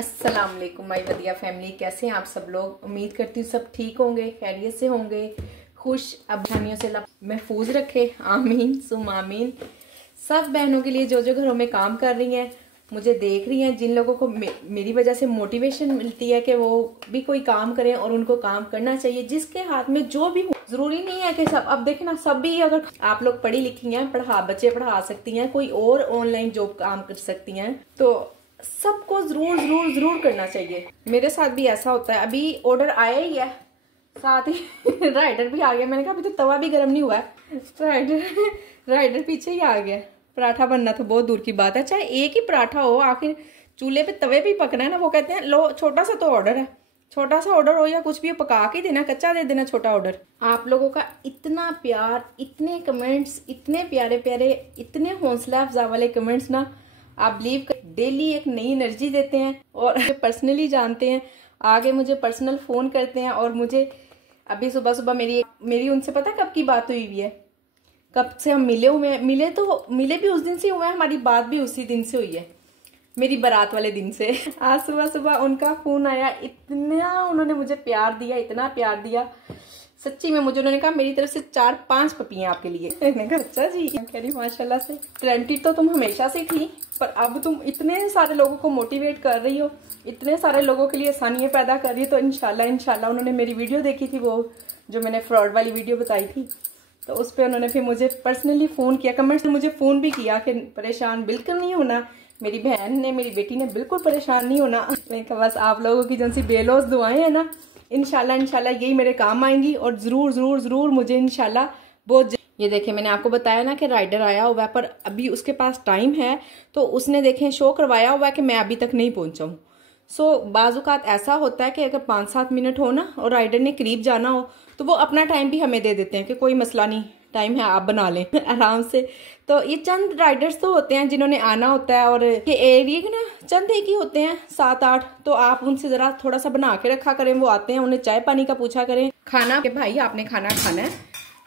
अस्सलाम वालेकुम माई वदिया फैमिली, कैसे हैं आप सब लोग। उम्मीद करती हूँ सब ठीक होंगे, खैरियत से होंगे, खुश अबहानियों से महफूज रखे। आमीन सुम आमीन। सब बहनों के लिए जो जो घरों में काम कर रही हैं, मुझे देख रही हैं, जिन लोगों को मेरी वजह से मोटिवेशन मिलती है कि वो भी कोई काम करें और उनको काम करना चाहिए, जिसके हाथ में जो भी हो। जरूरी नहीं है कि सब, अब देखें ना, सब भी अगर आप लोग पढ़ी लिखी हैं, बच्चे पढ़ा सकती हैं, कोई और ऑनलाइन जॉब काम कर सकती हैं, तो सबको जरूर जरूर जरूर करना चाहिए। मेरे साथ भी ऐसा होता है। अभी ऑर्डर आया ही है, साथ ही राइडर भी आ गया। मैंने कहा अभी तो तवा भी गर्म नहीं हुआ है, राइडर पीछे ही आ गया। पराठा बनना तो बहुत दूर की बात है, चाहे एक ही पराठा हो, आखिर चूल्हे पे तवे भी पकना है ना। वो कहते हैं लो छोटा सा तो ऑर्डर है, छोटा सा ऑर्डर हो या कुछ भी पका के देना, कच्चा दे देना छोटा ऑर्डर। आप लोगों का इतना प्यार, इतने कमेंट्स, इतने प्यारे प्यारे, इतने हौसला अफजा वाले कमेंट्स ना, आप बिलीव कर, डेली एक नई एनर्जी देते हैं और पर्सनली जानते हैं। आगे मुझे पर्सनल फोन करते हैं और मुझे अभी सुबह सुबह मेरी उनसे पता कब की बात हुई है, कब से हम मिले हुए हैं। मिले भी उस दिन से हुए हैं, हमारी बात भी उसी दिन से हुई है, मेरी बारात वाले दिन से। आज सुबह सुबह उनका फोन आया, इतना उन्होंने मुझे प्यार दिया, इतना प्यार दिया सच्ची में। मुझे उन्होंने कहा मेरी तरफ से 4-5 पपियां आपके लिए। मैंने कहा अच्छा जी। कह रही माशाल्लाह से टैलेंटेड तो तुम हमेशा से थी, पर अब तुम इतने सारे लोगों को मोटिवेट कर रही हो, इतने सारे लोगों के लिए आसानियां पैदा कर रही हो, तो इंशाल्लाह उन्होंने मेरी वीडियो देखी थी, वो जो मैंने फ्रॉड वाली वीडियो बताई थी, तो उस पर उन्होंने फिर मुझे पर्सनली फोन किया, कमेंट्स में मुझे फोन भी किया कि परेशान बिल्कुल नहीं होना, मेरी बहन ने, मेरी बेटी ने बिल्कुल परेशान नहीं होना। मैंने कहा बस आप लोगों की जैसी बेलौस दुआएं हैं ना, इंशाल्लाह यही मेरे काम आएंगी और जरूर जरूर जरूर मुझे इंशाल्लाह बहुत। ये देखें, मैंने आपको बताया ना कि राइडर आया हुआ है, पर अभी उसके पास टाइम है, तो उसने देखें शो करवाया हुआ है कि मैं अभी तक नहीं पहुंचा हूँ। सो बाज़-औक़ात ऐसा होता है कि अगर 5-7 मिनट हो ना और राइडर ने करीब जाना हो, तो वो अपना टाइम भी हमें दे देते हैं कि कोई मसला नहीं, टाइम है आप बना लें आराम से। तो ये चंद राइडर्स तो होते हैं जिन्होंने आना होता है, और ये एरिया के ना चंद एक ही होते हैं 7-8, तो आप उनसे जरा थोड़ा सा बना के रखा करें। वो आते हैं, उन्हें चाय पानी का पूछा करें, खाना कि भाई आपने खाना खाना है,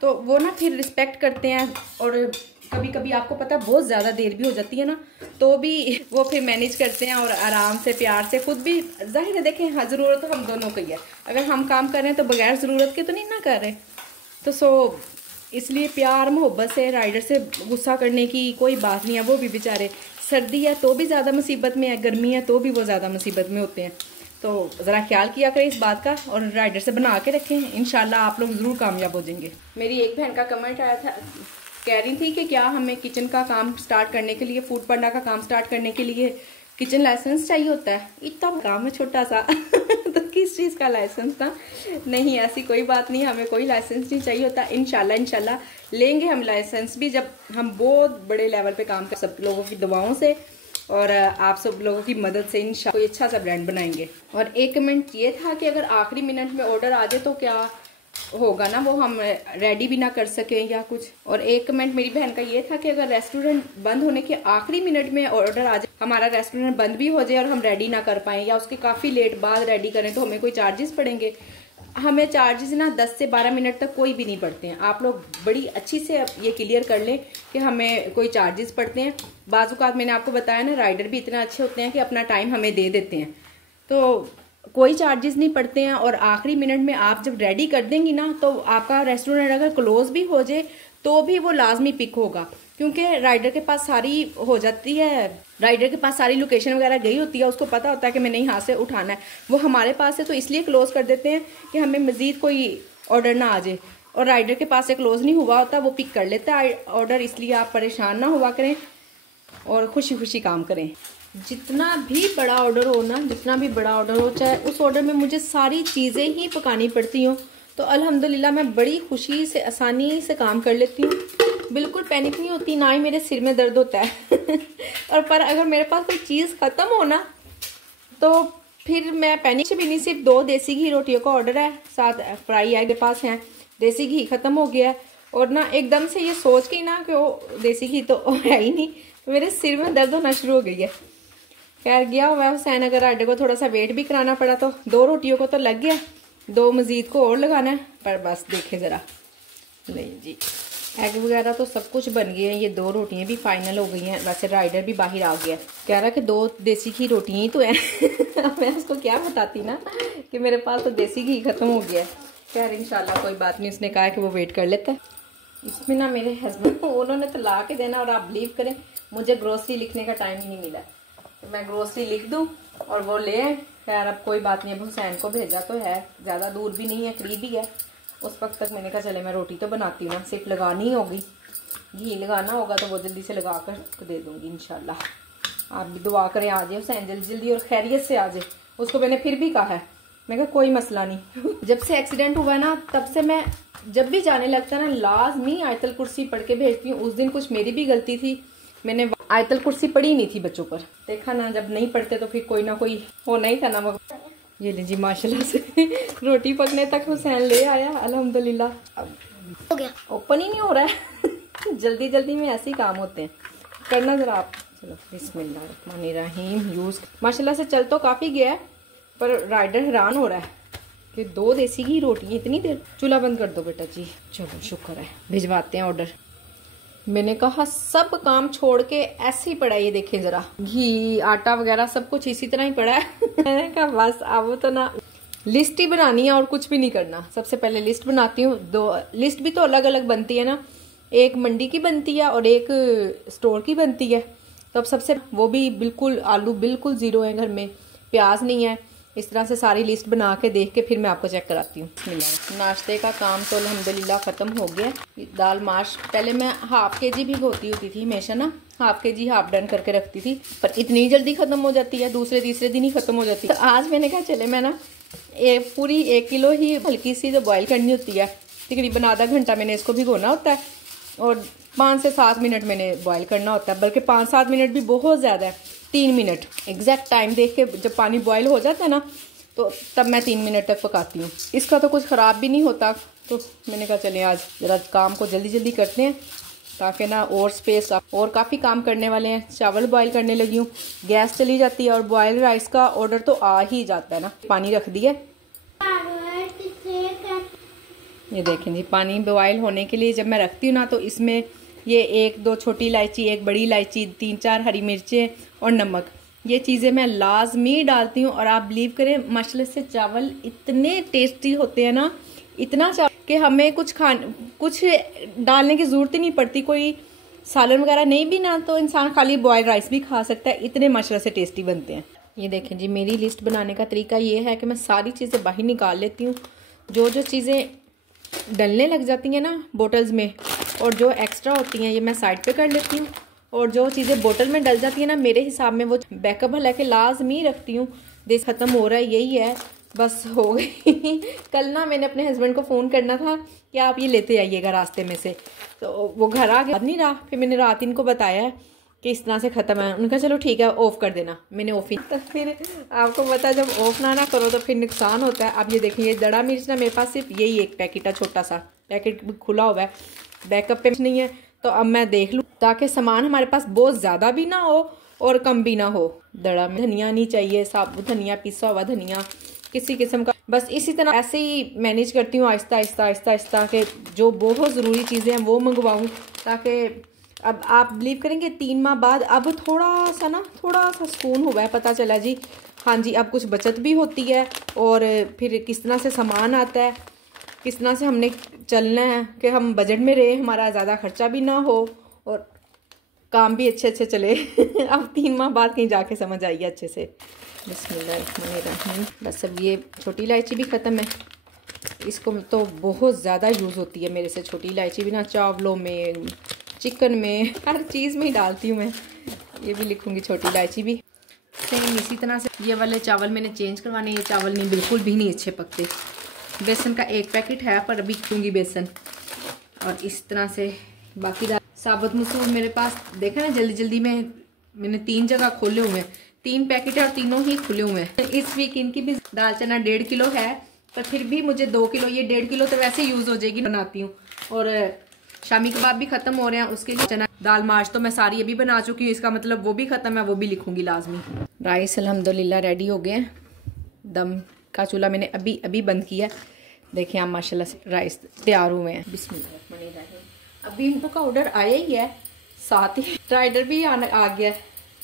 तो वो ना फिर रिस्पेक्ट करते हैं। और कभी कभी आपको पता है बहुत ज़्यादा देर भी हो जाती है ना, तो भी वो फिर मैनेज करते हैं और आराम से प्यार से, खुद भी जाहिर है देखें, हाँ ज़रूरत तो हम दोनों की है, अगर हम काम कर रहे हैं तो बगैर ज़रूरत के तो नहीं ना कर रहे। तो इसलिए प्यार मोहब्बत से, राइडर से गुस्सा करने की कोई बात नहीं है। वो भी बेचारे, सर्दी है तो भी ज़्यादा मुसीबत में है, गर्मी है तो भी वो ज़्यादा मुसीबत में होते हैं। तो ज़रा ख्याल किया करें इस बात का और राइडर से बना के रखें, इंशाल्लाह आप लोग ज़रूर कामयाब हो जाएंगे। मेरी एक बहन का कमेंट आया था, कह रही थी कि क्या हमें किचन का काम स्टार्ट करने के लिए, फूड पांडा का काम स्टार्ट करने के लिए किचन लाइसेंस चाहिए होता है। इतना काम है छोटा सा तो किस चीज़ का लाइसेंस था? नहीं, ऐसी कोई बात नहीं, हमें कोई लाइसेंस नहीं चाहिए होता। इंशाल्लाह लेंगे हम लाइसेंस भी, जब हम बहुत बड़े लेवल पे काम कर, सब लोगों की दुआओं से और आप सब लोगों की मदद से इंशाल्लाह कोई अच्छा सा ब्रांड बनाएंगे। और एक कमेंट ये था कि अगर आखिरी मिनट में ऑर्डर आ जाए तो क्या होगा ना, वो हम रेडी भी ना कर सकें या कुछ। और एक कमेंट मेरी बहन का ये था कि अगर रेस्टोरेंट बंद होने के आखिरी मिनट में ऑर्डर आ जाए, हमारा रेस्टोरेंट बंद भी हो जाए और हम रेडी ना कर पाएं या उसके काफ़ी लेट बाद रेडी करें, तो हमें कोई चार्जेस पड़ेंगे? हमें चार्जेस ना 10 से 12 मिनट तक कोई भी नहीं पड़ते हैं। आप लोग बड़ी अच्छी से ये क्लियर कर लें कि हमें कोई चार्जेस पड़ते हैं। बाज़-औक़ात मैंने आपको बताया ना, राइडर भी इतना अच्छे होते हैं कि अपना टाइम हमें दे देते हैं, तो कोई चार्जेस नहीं पड़ते हैं। और आखिरी मिनट में आप जब रेडी कर देंगी ना, तो आपका रेस्टोरेंट अगर क्लोज भी हो जाए तो भी वो लाजमी पिक होगा, क्योंकि राइडर के पास सारी हो जाती है, राइडर के पास सारी लोकेशन वगैरह गई होती है, उसको पता होता है कि मैंने यहाँ से उठाना है। वो हमारे पास से तो इसलिए क्लोज कर देते हैं कि हमें मज़ीद कोई ऑर्डर ना आ जाए, और राइडर के पास से क्लोज नहीं हुआ होता, वो पिक कर लेता है ऑर्डर। इसलिए आप परेशान ना हुआ करें और खुशी खुशी काम करें। जितना भी बड़ा ऑर्डर हो ना, जितना भी बड़ा ऑर्डर हो, चाहे उस ऑर्डर में मुझे सारी चीज़ें ही पकानी पड़ती हों, तो अल्हम्दुलिल्लाह मैं बड़ी खुशी से, आसानी से काम कर लेती हूँ। बिल्कुल पैनिक नहीं होती, ना ही मेरे सिर में दर्द होता है और पर अगर मेरे पास कोई चीज़ ख़त्म हो ना, तो फिर मैं पैनिक से भी नहीं। सिर्फ 2 देसी घी रोटियों का ऑर्डर है, 7 फ्राई एग के पास हैं, देसी घी ख़त्म हो गया है, और ना एकदम से ये सोच के ना कि वो देसी घी तो है ही नहीं, तो मेरे सिर में दर्द होना शुरू हो गई है। खैर गया हुआ हुसैन, अगर आटे को थोड़ा सा वेट भी कराना पड़ा, तो 2 रोटियों को तो लग गया, 2 मज़ीद को और लगाना है, पर बस देखे ज़रा, नहीं जी एग वगैरह तो सब कुछ बन गए हैं। ये 2 रोटियां भी फाइनल हो गई हैं। वैसे राइडर भी बाहर आ गया, कह रहा कि 2 देसी घी रोटियां ही तो हैं। मैं उसको क्या बताती ना कि मेरे पास तो देसी घी खत्म हो गया है। खैर इंशाल्लाह कोई बात नहीं, उसने कहा कि वो वेट कर लेता है। इसमें ना मेरे हस्बैंड उन्होंने तो ला के देना, और आप बिलीव करें मुझे ग्रोसरी लिखने का टाइम ही नहीं मिला। तो मैं ग्रोसरी लिख दूँ और वो ले आए। खैर अब कोई बात नहीं, अब हुसैन को भेजा तो है, ज़्यादा दूर भी नहीं है, करीब ही है। उस वक्त तक मैंने कहा चले मैं रोटी तो बनाती हूँ ना, सिर्फ लगानी ही होगी, घी लगाना होगा तो वो जल्दी से लगा कर दे दूँगी इंशाल्लाह। आप भी दुआ करें आ जाए हुसैन जल्दी जल्दी और खैरियत से आ जाए। उसको मैंने फिर भी कहा है, मैं कहा कोई मसला नहीं। जब से एक्सीडेंट हुआ ना तब से मैं जब भी जाने लगता ना लाजमी आयतल कुर्सी पढ़ के भेजती हूँ। उस दिन कुछ मेरी भी गलती थी, मैंने आयतल कुर्सी पढ़ी नहीं थी बच्चों पर। देखा ना, जब नहीं पढ़ते तो फिर कोई ना कोई होना ही था ना। ये लीजिए माशाल्लाह से रोटी पकने तक हुसैन ले आया अल्हम्दुलिल्लाह। हो गया, ओपन ही नहीं हो रहा है। जल्दी जल्दी में ऐसे ही काम होते हैं, करना जरा आप। चलो बिस्मिल्लाहिर्रहमानिर्रहीम। यूज़ माशाल्लाह से चल तो काफ़ी गया है, पर राइडर हैरान हो रहा है कि 2 देसी घी रोटी इतनी देर। चूल्हा बंद कर दो बेटा जी। चलो शुक्र है, भिजवाते हैं ऑर्डर। मैंने कहा सब काम छोड़ के ऐसे ही पड़ा है, ये देखें जरा, घी आटा वगैरह सब कुछ इसी तरह ही पड़ा है। मैंने कहा बस अब तो ना लिस्ट ही बनानी है और कुछ भी नहीं करना। सबसे पहले लिस्ट बनाती हूँ। 2 लिस्ट भी तो अलग अलग बनती है ना, एक मंडी की बनती है और एक स्टोर की बनती है। तो अब सबसे वो भी बिल्कुल आलू बिल्कुल ज़ीरो है घर में, प्याज नहीं है। इस तरह से सारी लिस्ट बना के देख के फिर मैं आपको चेक कराती हूँ। नाश्ते का काम तो अल्हम्दुलिल्लाह ख़त्म हो गया। दाल माश पहले मैं ½ kg भिगोती होती थी हमेशा ना, ½ kg हाफ डन करके रखती थी, पर इतनी जल्दी ख़त्म हो जाती है, दूसरे तीसरे दिन ही ख़त्म हो जाती है। तो आज मैंने कहा चले मैं ना पूरी 1 किलो ही हल्की सी जो बॉयल करनी होती है, तकरीबन आधा घंटा मैंने इसको भिगोना होता है और 5 से 7 मिनट मैंने बॉयल करना होता है। बल्कि 5-7 मिनट भी बहुत ज़्यादा है, 3 मिनट एग्जैक्ट टाइम देख के। जब पानी बॉयल हो जाता है ना तो तब मैं 3 मिनट तक पकाती हूँ। इसका तो कुछ ख़राब भी नहीं होता। तो मैंने कहा चलें आज ज़रा काम को जल्दी जल्दी करते हैं ताकि ना और स्पेस और काफ़ी काम करने वाले हैं। चावल बॉयल करने लगी हूँ, गैस चली जाती है और बॉयल राइस का ऑर्डर तो आ ही जाता है ना। पानी रख दिया, ये देखें जी, पानी बॉयल होने के लिए जब मैं रखती हूँ ना तो इसमें ये 1-2 छोटी इलायची, 1 बड़ी इलायची, 3-4 हरी मिर्चें और नमक, ये चीज़ें मैं लाजमी डालती हूँ। और आप बिलीव करें माशाल्लाह से चावल इतने टेस्टी होते हैं ना, इतना चावल कि हमें कुछ डालने की ज़रूरत ही नहीं पड़ती। कोई सालन वगैरह नहीं भी ना तो इंसान खाली बॉयल राइस भी खा सकता है, इतने माशाल्लाह से टेस्टी बनते हैं। ये देखें जी, मेरी लिस्ट बनाने का तरीका ये है कि मैं सारी चीज़ें बाहर निकाल लेती हूँ। जो चीज़ें डलने लग जाती हैं ना बोटल्स में और जो एक्स्ट्रा होती हैं ये मैं साइड पे कर लेती हूँ। और जो चीज़ें बोतल में डल जाती हैं ना मेरे हिसाब में वो बैकअप लेके लाजमी रखती हूँ। देख ख़त्म हो रहा है, यही है बस हो गई। कल ना मैंने अपने हस्बैंड को फ़ोन करना था कि आप ये लेते आइएगा रास्ते में से, तो वो घर आ गया, नहीं रहा। फिर मैंने रात इनको बताया है कि इस तरह से ख़त्म है। उनका चलो ठीक है ऑफ़ कर देना, मैंने ऑफ ही। तो फिर आपको पता जब ऑफ़ ना करो तो फिर नुकसान होता है। अब ये देखिए, ये दड़ा मिर्च ना मेरे पास सिर्फ यही एक पैकेट है, छोटा सा पैकेट खुला हुआ है, बैकअप पे नहीं है। तो अब मैं देख लूँ ताकि सामान हमारे पास बहुत ज़्यादा भी ना हो और कम भी ना हो। दड़ा में धनिया नहीं चाहिए, साबुत धनिया, पिसा हुआ धनिया किसी किस्म का। बस इसी तरह ऐसे ही मैनेज करती हूँ आहिस्ता आहिस्ता आहिस्ता आहिस्ता के जो बहुत ज़रूरी चीज़ें हैं वो मंगवाऊँ, ताकि अब आप बिलीव करेंगे 3 माह बाद अब थोड़ा सा सुकून हुआ है। पता चला जी हाँ जी अब कुछ बचत भी होती है और फिर किस तरह से सामान आता है, किस तरह से हमने चलना है कि हम बजट में रहे, हमारा ज़्यादा खर्चा भी ना हो और काम भी अच्छे चले। अब 3 माह बाद कहीं जाके समझ आई है अच्छे से। बिस्मिल्लाहिर्रहमानिर्रहीम। बस अब ये छोटी इलायची भी ख़त्म है, इसको तो बहुत ज़्यादा यूज़ होती है मेरे से। छोटी इलायची भी ना चावलों में, चिकन में, हर चीज़ में ही डालती हूँ मैं। ये भी लिखूँगी छोटी इलायची भी। सेम इसी तरह से ये वाले चावल मैंने चेंज करवाने, ये चावल नहीं बिल्कुल भी नहीं अच्छे पकते। बेसन का 1 पैकेट है पर अभी दूँगी बेसन। और इस तरह से बाकी साबुत मसूर मेरे पास देखा ना जल्दी जल्दी में मैंने 3 जगह खोले हुए हैं, 3 पैकेट है और तीनों ही खुले हुए हैं। इस वीक इनकी भी दाल चना 1.5 किलो है, पर फिर भी मुझे 2 किलो, ये 1.5 किलो तो वैसे यूज़ हो जाएगी बनाती हूँ। और शामी कबाब भी ख़त्म हो रहे हैं, उसके लिए चना दाल माश तो मैं सारी अभी बना चुकी हूँ, इसका मतलब वो भी ख़त्म है, वो भी लिखूंगी लाजमी। राइस अल्हम्दुलिल्लाह रेडी हो गए हैं। दम का चूल्हा मैंने अभी बंद किया। देखिए आप माशाल्लाह से राइस तैयार हुए हैं। बिस्मिल्लाह। अभी इनको का ऑर्डर आया ही है, साथ ही राइडर भी आ गया।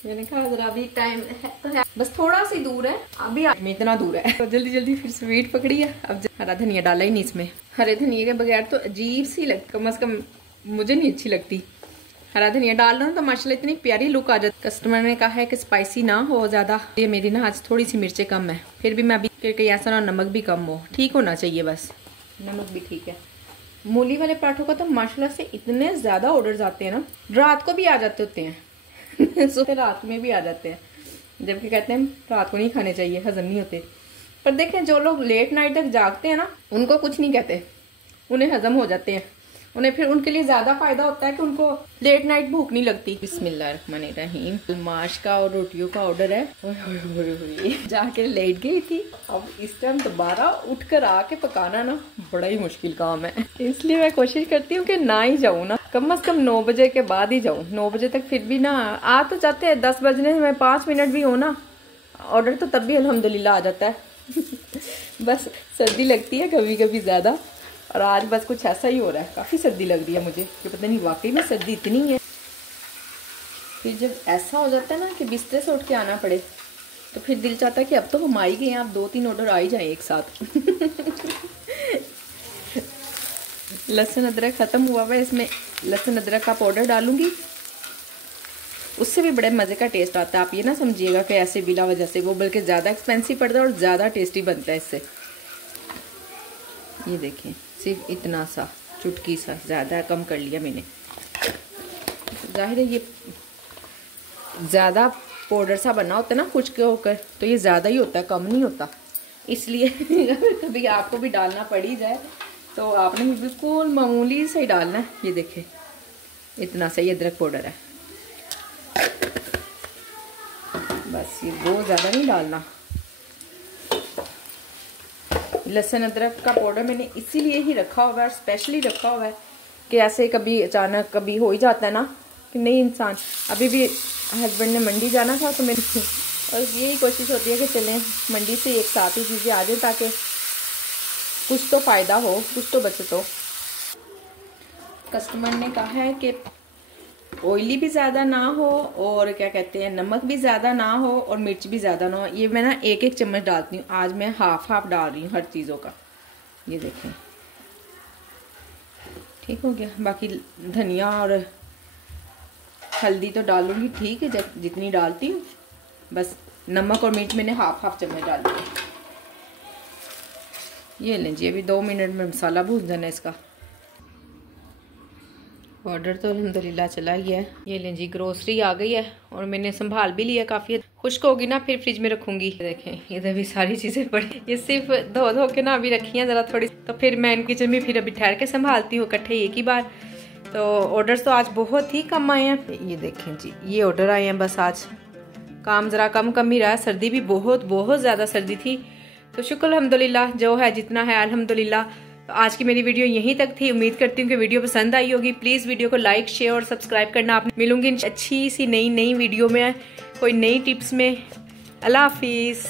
मैंने कहा जरा अभी टाइम है तो है, बस थोड़ा सी दूर है, अभी इतना दूर है तो जल्दी जल्दी फिर स्वीट पकड़ी है। अब हरा धनिया डाला ही नहीं इसमें, हरे धनिया के बगैर तो अजीब सी लगती, कम से कम मुझे नहीं अच्छी लगती। हरा धनिया डाल रहा हूँ तो माशाल्लाह इतनी प्यारी लुक आ जाती। कस्टमर ने कहा है कि स्पाइसी ना हो ज्यादा, ये मेरी ना आज थोड़ी सी मिर्चें कम है, फिर भी मैं अभी क्योंकि ऐसा ना नमक भी कम हो, ठीक होना चाहिए, बस नमक भी ठीक है। मूली वाले पराठों का तो माशाल्लाह से इतने ज्यादा ऑर्डर्स आते हैं ना, रात को भी आ जाते होते हैं सुबह रात में भी आ जाते हैं, जबकि कहते हैं रात को नहीं खाने चाहिए, हजम नहीं होते। पर देखें जो लोग लेट नाइट तक जागते हैं ना, उनको कुछ नहीं कहते, उन्हें हजम हो जाते हैं, उन्हें फिर उनके लिए ज्यादा फायदा होता है कि उनको लेट नाइट भूख नहीं लगती। बिस्मिल्लाहिर्रहमानिर्रहीम। माश का और रोटियों का ऑर्डर है। जाके लेट गई थी, अब इस टाइम दोबारा उठकर आके पकाना ना बड़ा ही मुश्किल काम है, इसलिए मैं कोशिश करती हूँ कि ना ही जाऊँ ना, कम से कम 9 बजे के बाद ही जाऊँ। 9 बजे तक फिर भी ना आ तो जाते हैं, 10 बजने में 5 मिनट भी हो ना ऑर्डर तो तब भी अल्हम्दुलिल्लाह आ जाता है। बस सर्दी लगती है कभी कभी ज्यादा, और आज बस कुछ ऐसा ही हो रहा है, काफ़ी सर्दी लग रही है मुझे, कि पता नहीं वाकई में सर्दी इतनी है। फिर जब ऐसा हो जाता है ना कि बिस्तर से उठ के आना पड़े, तो फिर दिल चाहता है कि अब तो हम आ ही गए हैं, आप 2-3 ऑर्डर आ ही जाए एक साथ। लहसुन अदरक ख़त्म हुआ हुआ है, इसमें लहसुन अदरक का पाउडर डालूंगी, उससे भी बड़े मज़े का टेस्ट आता है। आप ये ना समझिएगा कि ऐसे बिला वजह से, वो बल्कि ज़्यादा एक्सपेंसिव पड़ता है और ज़्यादा टेस्टी बनता है इससे। ये देखें, सिर्फ इतना सा, चुटकी सा, ज़्यादा कम कर लिया मैंने। जाहिर है ये ज़्यादा पाउडर सा बना होता है ना खुश्क होकर, तो ये ज़्यादा ही होता है, कम नहीं होता। इसलिए कभी आपको भी डालना पड़ ही जाए तो आपने भी बिल्कुल मामूली से ही डालना है। ये देखें इतना सा ही अदरक पाउडर है, बस ये बहुत ज़्यादा नहीं डालना। लहसुन अदरक का पाउडर मैंने इसीलिए ही रखा हुआ है, स्पेशली रखा हुआ है कि ऐसे कभी अचानक कभी हो ही जाता है ना कि नहीं इंसान। अभी भी हस्बैंड ने मंडी जाना था तो मैंने और यही कोशिश होती है कि चलें मंडी से एक साथ ही चीज़ें आ जाए, ताकि कुछ तो फ़ायदा हो, कुछ तो बचत हो। कस्टमर ने कहा है कि ऑयली भी ज़्यादा ना हो और क्या कहते हैं नमक भी ज़्यादा ना हो और मिर्च भी ज़्यादा ना हो। ये मैं ना 1-1 चम्मच डालती हूँ, आज मैं हाफ डाल रही हूँ हर चीज़ों का। ये देखें ठीक हो गया। बाकी धनिया और हल्दी तो डालूंगी ठीक है जितनी डालती हूँ, बस नमक और मिर्च मैंने हाफ चम्मच डाल दिया। ये लें जी, अभी 2 मिनट में मसाला भून जाना है इसका। ऑर्डर तो अल्हम्दुलिल्लाह चला गया है। ये लें जी, ग्रोसरी आ गई है और मैंने संभाल भी लिया काफ़ी। खुश्क होगी ना फिर फ्रिज में रखूंगी। देखें इधर भी सारी चीज़ें पड़ी, ये सिर्फ धो के ना अभी रखी हैं ज़रा थोड़ी, तो फिर मैं किचन में फिर अभी ठहर के संभालती हूँ इकट्ठे एक ही बार। तो ऑर्डर्स तो आज बहुत ही कम आए हैं। ये देखें जी, ये ऑर्डर आए हैं बस। आज काम ज़रा कम ही रहा है, सर्दी भी बहुत ज़्यादा सर्दी थी, तो शुक्र अल्हम्दुलिल्लाह जो है जितना है अल्हम्दुलिल्लाह। तो आज की मेरी वीडियो यहीं तक थी। उम्मीद करती हूँ कि वीडियो पसंद आई होगी। प्लीज़ वीडियो को लाइक शेयर और सब्सक्राइब करना। आप मिलूंगी अच्छी सी नई वीडियो में, कोई नई टिप्स में। अल्लाह हाफिज़।